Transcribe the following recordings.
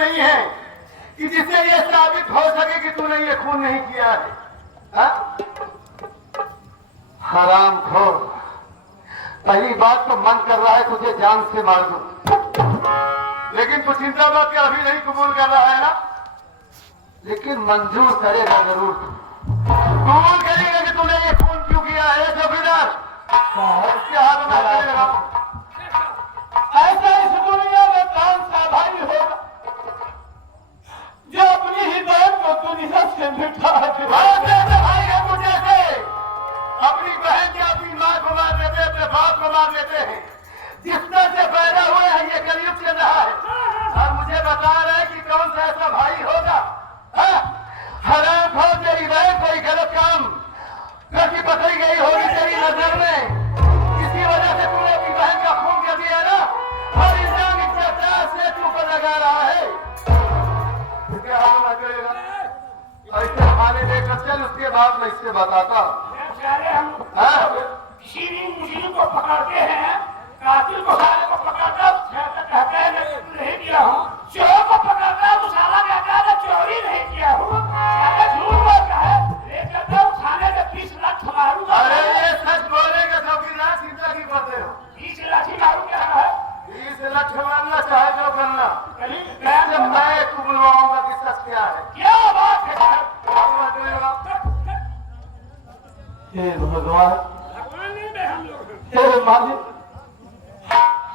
नहीं है कि जिससे ये साबित हो सके कि तूने ये खून नहीं किया है। हाँ? हरामखोर, पहली बात तो मन कर रहा है तुझे जान से मार दूं, लेकिन तू चिंता मत कर, अभी नहीं कबूल कर रहा है ना, लेकिन मंजूर करेगा जरूर। कबूल करेगा कि तूने ये खून क्यों किया है। चौकीदार उसके हाथ में करेगा। ऐसा इस दुनिया में कौन सा भाई होगा जो अपनी ही बहन को दुनिया से मिटा दे। भाई है मुझे से अपनी बहन या अपनी माँ को मार देते हैं, अपने बाप को मार देते हैं। जिस तरह से पैदा हुए हैं ये कलयुग चल रहा है, और मुझे बता रहे हैं कि कौन सा ऐसा भाई होगा। हराम हो तेरी बहन कोई गलत काम करके पकड़ी गई होगी तेरी नजर में, इसी वजह से तूने अपनी बहन का खून कर दिया ना, और इल्जाम इज्जतदार से तू पर लगा रहा है। इसके हाथ में करेगा ऐसे खाने लेकर चल, उसके बाद मैं इससे बताता हूँ। मुशीरी को पकड़ते हैं, कातिल को साले को पकड़ता कहते हैं नहीं किया हूँ, चोर को पकड़ता है तो साला कहता है चोरी नहीं किया हूँ, साला झूठ बोलता है, लेकर तो थाने से 20 लाख मारूंगा। अरे ये सच बोलेगा चौकीदार, चिंता क्यों करते हो। 20 लाख ही मारू क्या है, 20 लाख मारना चाहे जो करना, कहीं मैं तू बुलवाऊंगा कि सच क्या है। क्या बात है सर? हे भगवान, भगवान नहीं बे हम लोग, हे मालिक,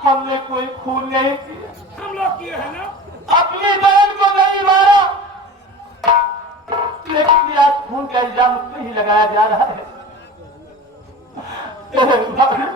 हमने कोई खून नहीं किया, हम लोग किए हैं ना, अपनी बहन को नहीं मारा, लेकिन आज खून का इल्जाम उस पर ही लगाया जा रहा है। हे मालिक,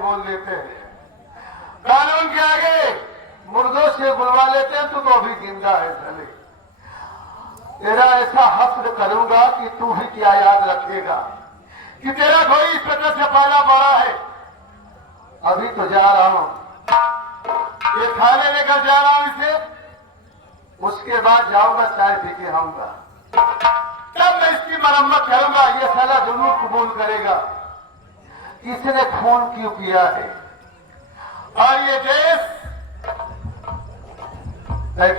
बोल लेते हैं, कानून के आगे मुर्दों से बुलवा लेते हैं। तू तो अभी जिंदा है भले, तेरा ऐसा हस्र करूंगा कि तू भी क्या याद रखेगा कि तेरा कोई इस प्रकार से पाला पड़ा है। अभी तो जा रहा हूं, ये खाने लेकर जा रहा हूं इसे, उसके बाद जाऊंगा चाय पी के आऊंगा, तब मैं इसकी मरम्मत करूंगा। ये साला जरूर कबूल करेगा इसने खून क्यों किया है। और ये देश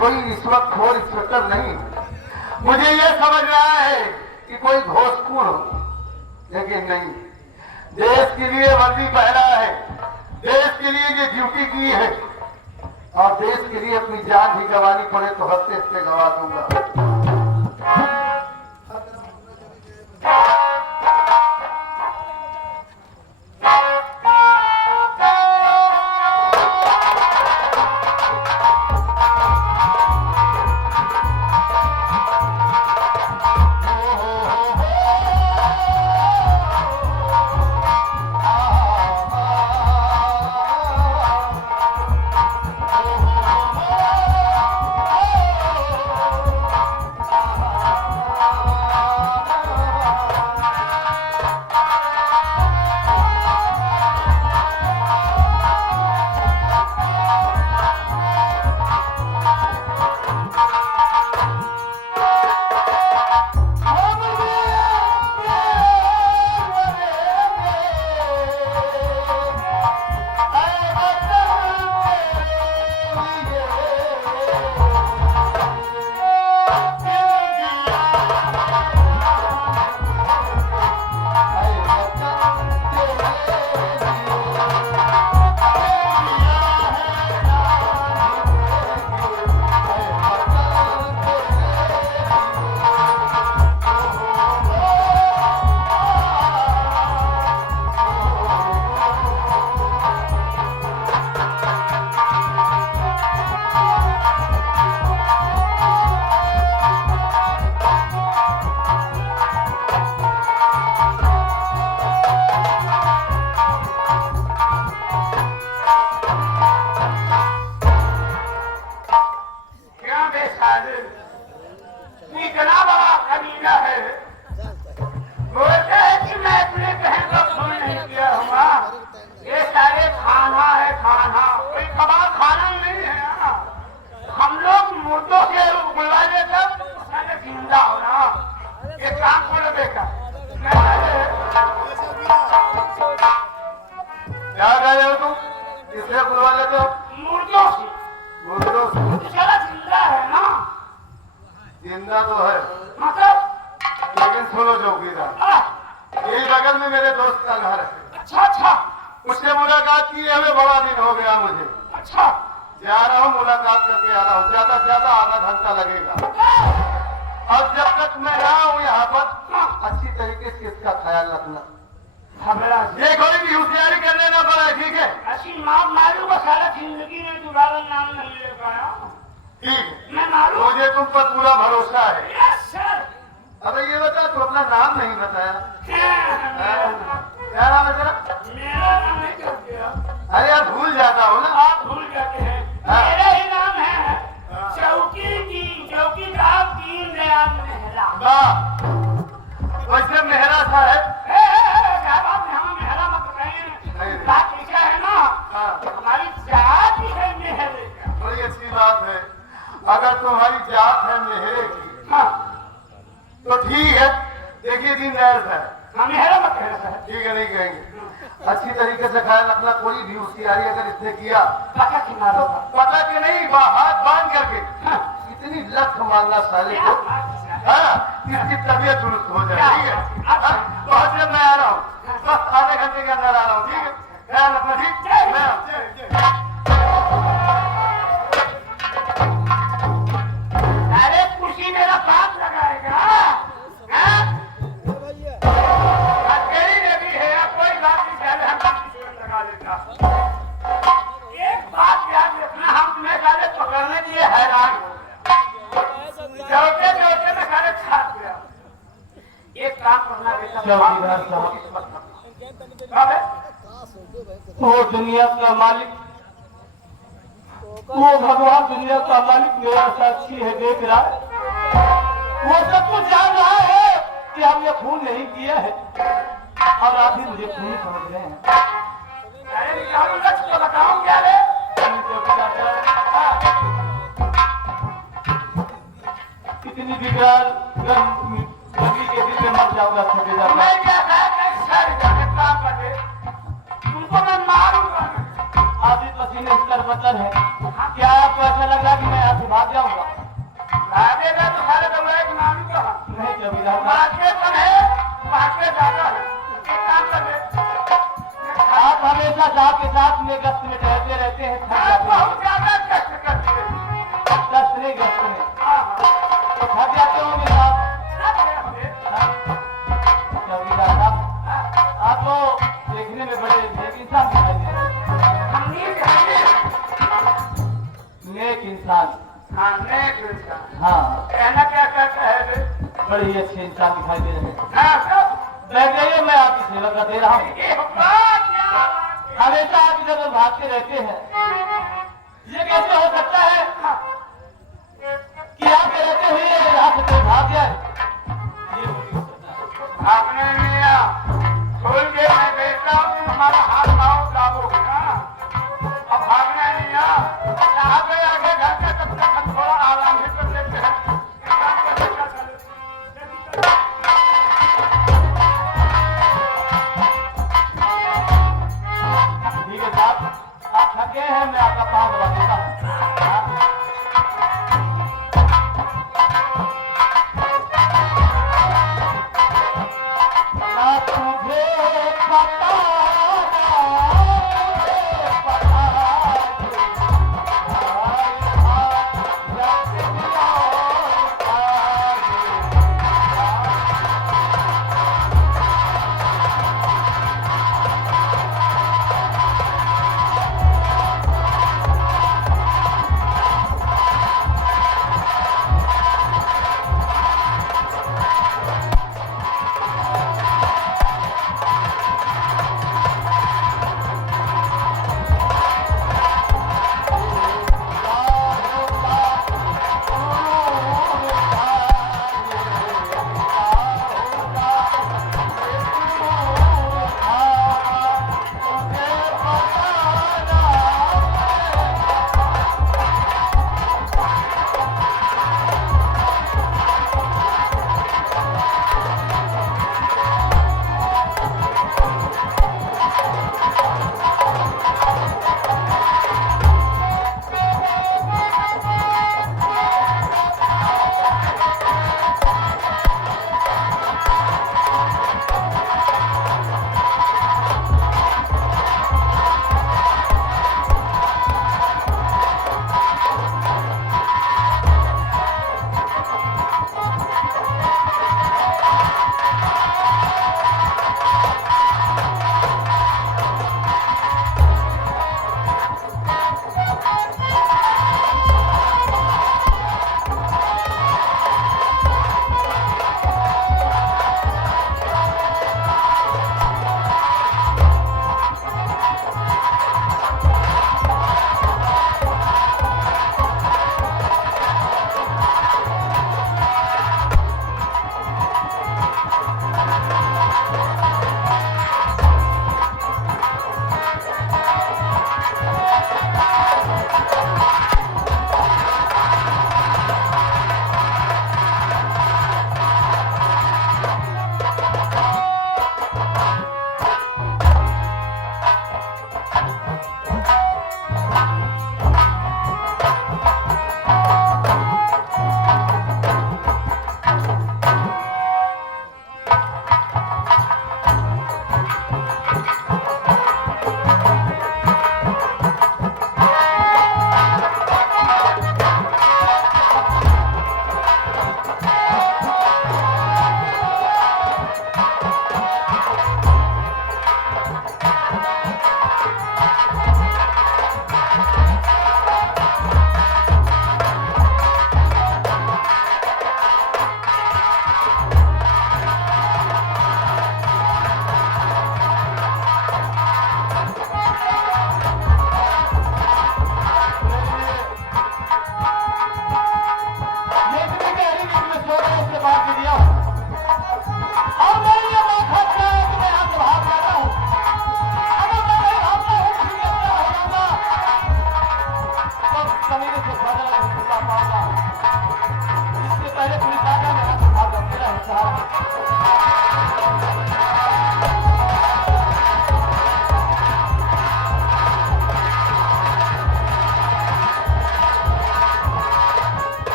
कोई रिश्वतखोर इंस्पेक्टर नहीं, मुझे ये समझ रहा है कि कोई घोषखोर हो, लेकिन नहीं, देश के लिए वर्दी पहना है, देश के लिए ये ड्यूटी की है, और देश के लिए अपनी जान भी गंवानी पड़े तो हंसते हंसते गंवा दूंगा। जिंदा तो है, मतलब लेकिन सुनो चौकीदार, यही बगल में मेरे दोस्त का घर है। अच्छा अच्छा उससे मुलाकात किए हुए बड़ा दिन हो गया मुझे। अच्छा जा रहा हूँ, मुलाकात करके आ रहा हूँ, ज्यादा से ज्यादा आधा घंटा लगेगा। और जब तक मैं ना हूँ यहाँ पर, अच्छी तरीके से इसका ख्याल रखना। ये कोई भी होशियारी करने ना पड़े, ठीक है? ऐसी मालूम को सारा जिंदगी में दोबारा नाम नहीं ले पाया। ठीक है, मैं मालूम मुझे तुम पर पूरा भरोसा है। Yes sir. अबे ये बता, तू अपना नाम नहीं बताया। क्या नाम है तेरा? मेरा नाम नहीं कर दिया। अरे यार भूल जाता हो ना। आप भूल जाते हैं। मेरा ही नाम है चौकीदार दीनदयाल मेहरा। वाह, वैसे मेहरा साहब, क्या बात है, हम मेहरा मत बताइए। बात ऐसा है ना, हमारी जात ही है मेहरे का। बड़ी अच्छी बात है। अगर तुम्हारी जात है मेहरे की, हाँ तो ठीक है। देखिए दीनदयाल साहब, हम मेहरा मत कह रहे हैं। ठीक है, नहीं कहेंगे। अच्छी तरीके से ख्याल रखना, कोई भी होशियारी अगर इसने किया पता किनारों तो पता कि नहीं, हाथ बांध करके इतनी लख मारना साले को, इसकी तबीयत दुरुस्त हो जाए, ठीक है? बहुत जल्द मैं आ रहा हूँ, बस आधे घंटे के अंदर आ रहा हूँ, ठीक है? ख्याल रखना, ठीक? मैं अरे कुर्सी मेरा बात लगाएगा। अकेली लगी है, कोई बात नहीं, पहले हम कुर्सी लगा लेता। एक बात याद रखना, हम तुम्हें पहले पकड़ने के लिए हैरान हो चौथे में सारे छाप गया। एक काम करना बेटा, चौकीदार साहब, वो दुनिया का मालिक, वो भगवान दुनिया का मालिक मेरा साक्षी है, देख रहा है। वो सब कुछ जान रहा है कि हमने खून नहीं किया है, और आप ही मुझे खून समझ रहे हैं। अरे निकालो लक्ष्य तो बताऊं क्या रे? कितनी विकराल गंदी के दिल में मर जाऊंगा ठेकेदार। मैं क्या था, मैं सर जाके काम कर दे, तुमको मैं मारूंगा। आप ही पसीने कर बचन है, क्या आपको ऐसा लग रहा है कि मैं यहाँ से भाग जाऊंगा? भागेगा तो सारे दौड़ाए कि मारू का नहीं चौकीदार, भागते कम है, भागते ज्यादा है। एक काम कर दे, आप हमेशा साहब के साथ में गश्त में ठहरते रहते हैं, थक आप जाते बहुत ज्यादा कष्ट करते हैं। गश्त नहीं गश्त में हाँ, तो थक जाते होंगे साहब। सब है हमें। चौकीदार साहब, आप तो देखने में बड़े नेक इंसान दिखाई दे रहे हैं। हम नींद है। नेक इंसान, हाँ, नेक इंसान। हाँ, कहना क्या कहता है रे? बड़े ही अच्छे इंसान दिखाई दे रहे हैं। हाँ, सब बैठ जाइए, मैं आपकी सेवा कर दे रहा हूँ। ये बात क्या बात है? हमेशा आप इधर उधर भागते रहते हैं, ये कैसे हो सकता है कि आप रहते हुए यहाँ से कोई भाग जाए? ये हो नहीं सकता। आपने मिया खोल के मैं देखता हूँ कि हमारा हाथ पाँव दाबोगे ना। अब भागना नहीं है, यहाँ पे आगे घर के तब तक हम थोड़ा आराम ही कर लेते हैं। एक काम कर लेते हैं, ठीक है साहब, आप थके हैं, मैं आपका पाँव दबा देता हूँ। ना तुझे पता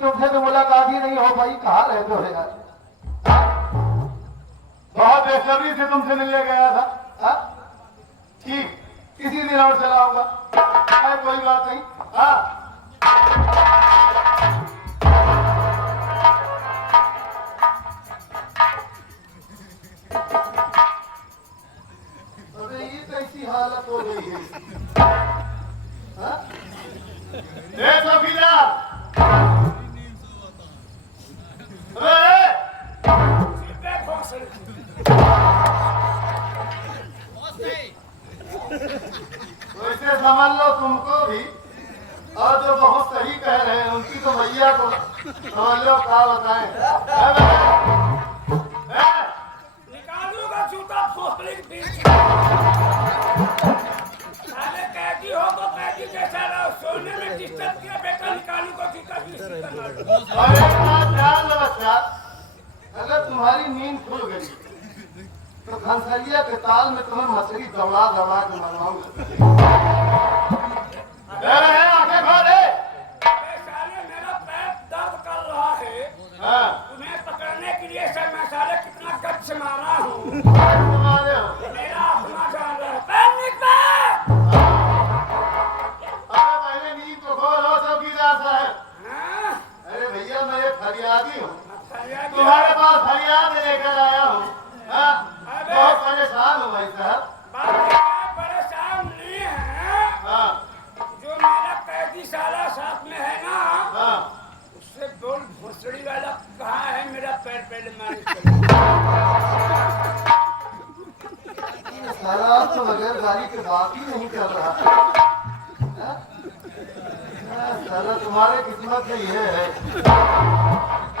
तुमसे तो मुलाकात ही नहीं हो पाई। कहाँ रहते हो यार? बहुत बेसब्री से तुमसे मिलने गया था। हाँ? ठीक, किसी दिन और चला आऊंगा। कोई बात नहीं। हाँ, अरे ये कैसी हालत हो गई है? हाँ? ए चौकीदार, अरे सीधे घोंसले। वैसे समझ लो तुमको भी, और जो बहुत सही कह रहे हैं उनकी तो भैया को समझ लो। क्या बताएं? निकालूंगा जूता खोपड़ी के बीच। साले कैदी हो तो कैदी जैसा रहो, सोने में डिस्टर्ब किया बेटा, निकालूंगा जूता बीच से मार। और एक बात ध्यान लो बच्चा, अगर तुम्हारी नींद खुल गई तो खनसरिया के ताल में तुम्हें मछली दौड़ा दौड़ा के मरवाऊंगा। आंखें खोले। साले मेरा पैर दर्द कर रहा है। हाँ, तुम्हें पकड़ने के लिए सर मैं साले कितना गच से मारा हूँ। तुम्हारे हो। मेरा आत्मा जान रहा है। पैर निकल। अरे पहले नींद को खोलो चौकीदार साहब। हाँ? अरे भैया मैं एक फरियादी हूँ, फरियादी तुम्हारे पास फरियाद लेकर आया हूँ। हाँ? बहुत परेशान हूँ भाई साहब। बात ये है, परेशान नहीं है। हाँ जो मेरा कैदी साला साथ में है ना, हाँ, उससे बोल भोसड़ी वाला कहाँ है, मेरा पैर पहले मारे। साला तो बगैर गाड़ी के बात ही नहीं कर रहा। हाँ? साला तुम्हारे किस्मत में ये है।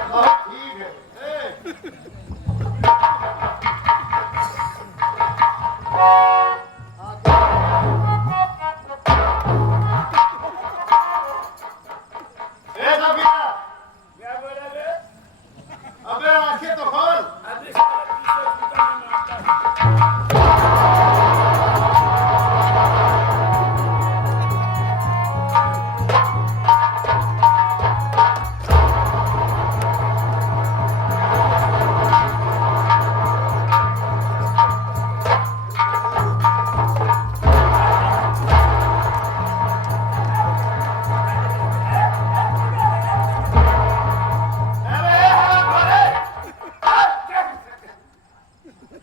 बहुत ठीक है। क्या बोला बे? अबे आंखें तो खोल। अभी साला पीछे जूता में मारता है।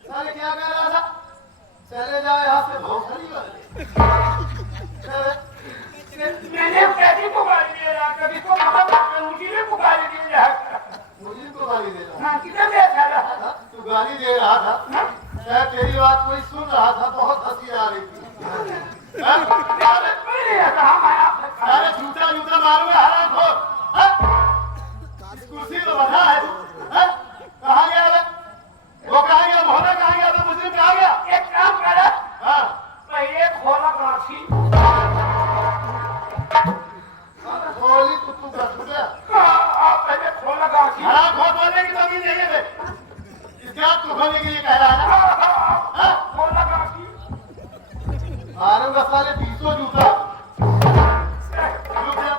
साले क्या कह रहा था? चले जाओ यहाँ से भोसड़ी वाले। मैंने कैदी को गाली दे रहा, कभी तो मुझे भी को गाली दे रहा। मुझे तो गाली दे रहा हाँ, कितना बेचा रहा था? था। तू गाली दे रहा था, शायद तेरी बात कोई सुन रहा था, बहुत हंसी आ रही थी। हाँ? अरे जूता जूता मारूंगा हराम खोर। हाँ? इस कुर्सी तो बना है तू। हाँ? कहाँ गया बे? वो कहाँ गया? मोहना कहाँ गया? तो मुस्लिम कहाँ गया? एक काम कर, हाँ? पहले खोला गाछी। खोली तो तू बच गया। पहले खोला गाछी। हराम खोर बोलने की जमीन नहीं है बे। इसके हाथ को खोलने के लिए कह रहा है ना? हाँ? खोला गाछी। मारूंगा साले 200 जूता। रुक जा।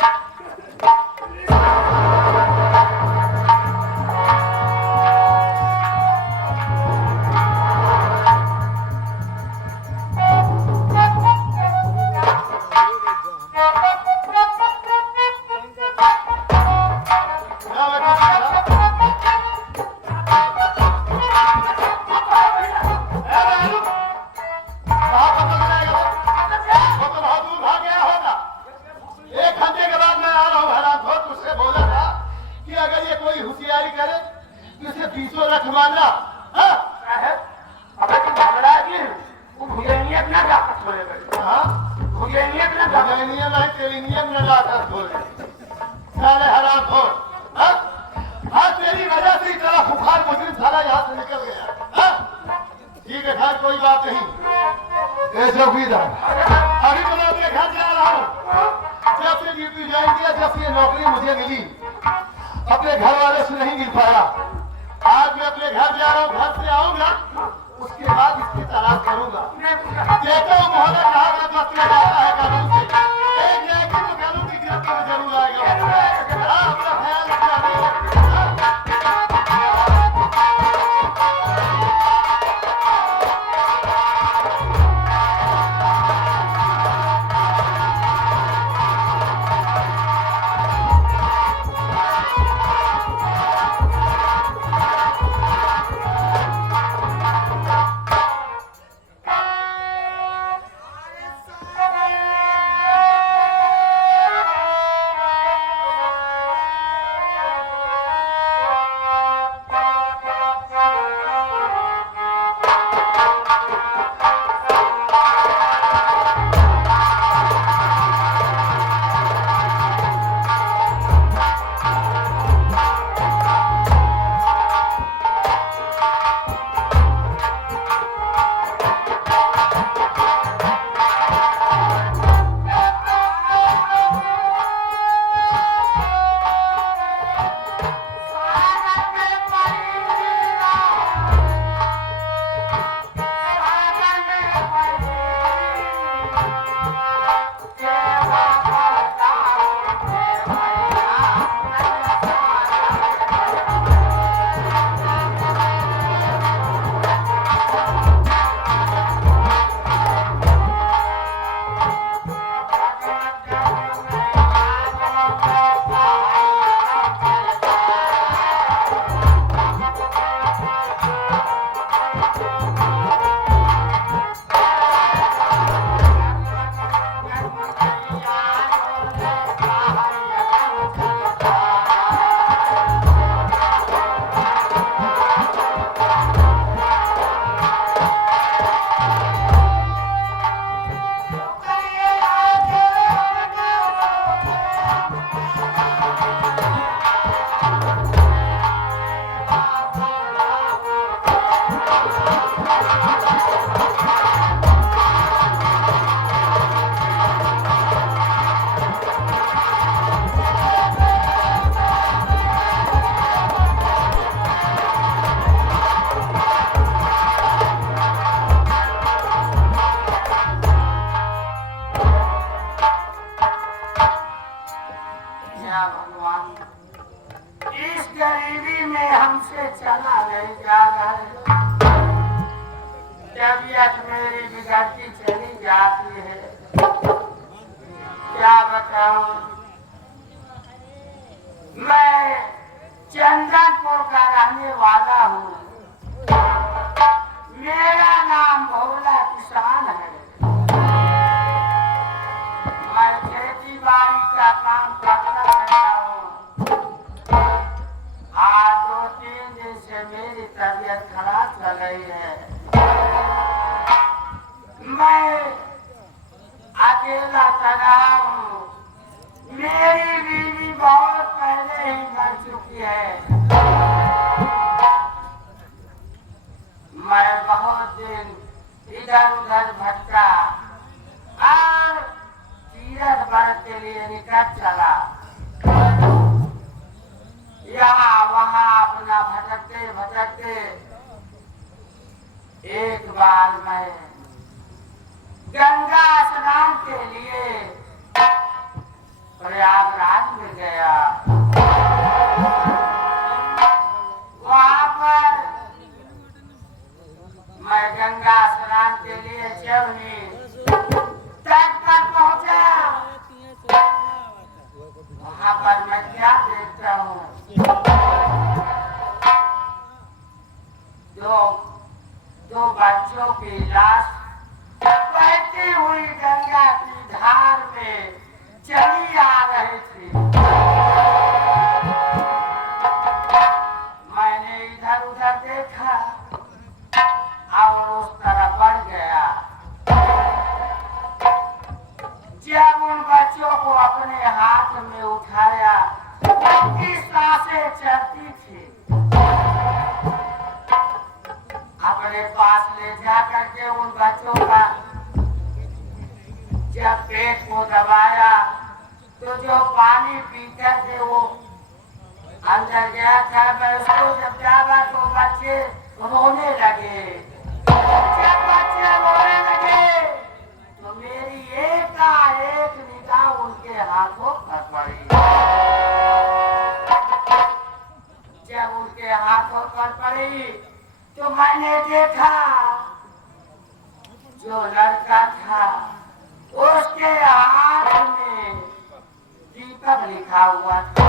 कोई बात नहीं। ए चौकीदार, अभी तो मैं अपने घर जा रहा हूँ। जब से ड्यूटी ज्वाइन किया, जब से ये नौकरी मुझे मिली, अपने घर वाले से नहीं मिल पाया। आज मैं अपने घर जा रहा हूँ, घर से आऊंगा, उसके बाद इसकी तलाश करूंगा। देखो मोहल्ला कहाँ का मसला जाता है कानून से। एक जाएगी तो कानून की गिरफ्त में जरूर आएगा। हाँ, अपना ख्याल भगवान, इस गरीबी में हमसे चला नहीं जा रहा है। तबीयत मेरी बिगड़ती चली जाती है, क्या बताऊं। मैं चंदनपुर का रहने वाला हूँ, मेरा नाम भोला किसान है। मैं खेती बाड़ी का काम करता रहता हूँ। आज 2-3 दिन से मेरी तबीयत खराब चल रही है। मैं अकेला चला हूँ, मेरी बीवी बहुत पहले ही मर चुकी है। मैं बहुत दिन इधर उधर भटका और तीरथ व्रत के लिए निकल चला। यहाँ वहाँ अपना भटकते भटकते एक बार मैं गंगा स्नान के लिए प्रयागराज में गया। वहाँ पर मैं गंगा स्नान के लिए चलनी तट पर पहुंचा। वहाँ पर मैं क्या देखता हूँ, दो बच्चों की लाश बहती हुई गंगा की धार में चली आ रही थी। मैंने इधर उधर देखा और उस तरफ बढ़ गया। जब उन बच्चों को अपने हाथ में उठाया, उनकी सांसें चलती थी। अपने पास ले जा करके उन बच्चों का जब पेट को दबाया तो जो पानी पीकर के वो अंदर गया था, मैं उसको जब जागा तो बच्चे रोने लगे। जब बच्चे रोने लगे तो मेरी एक निगाह उनके हाथों पर पड़ी। जब उनके हाथों पर पड़ी तो मैंने देखा जो लड़का था उसके हाथ में दीपक लिखा हुआ था।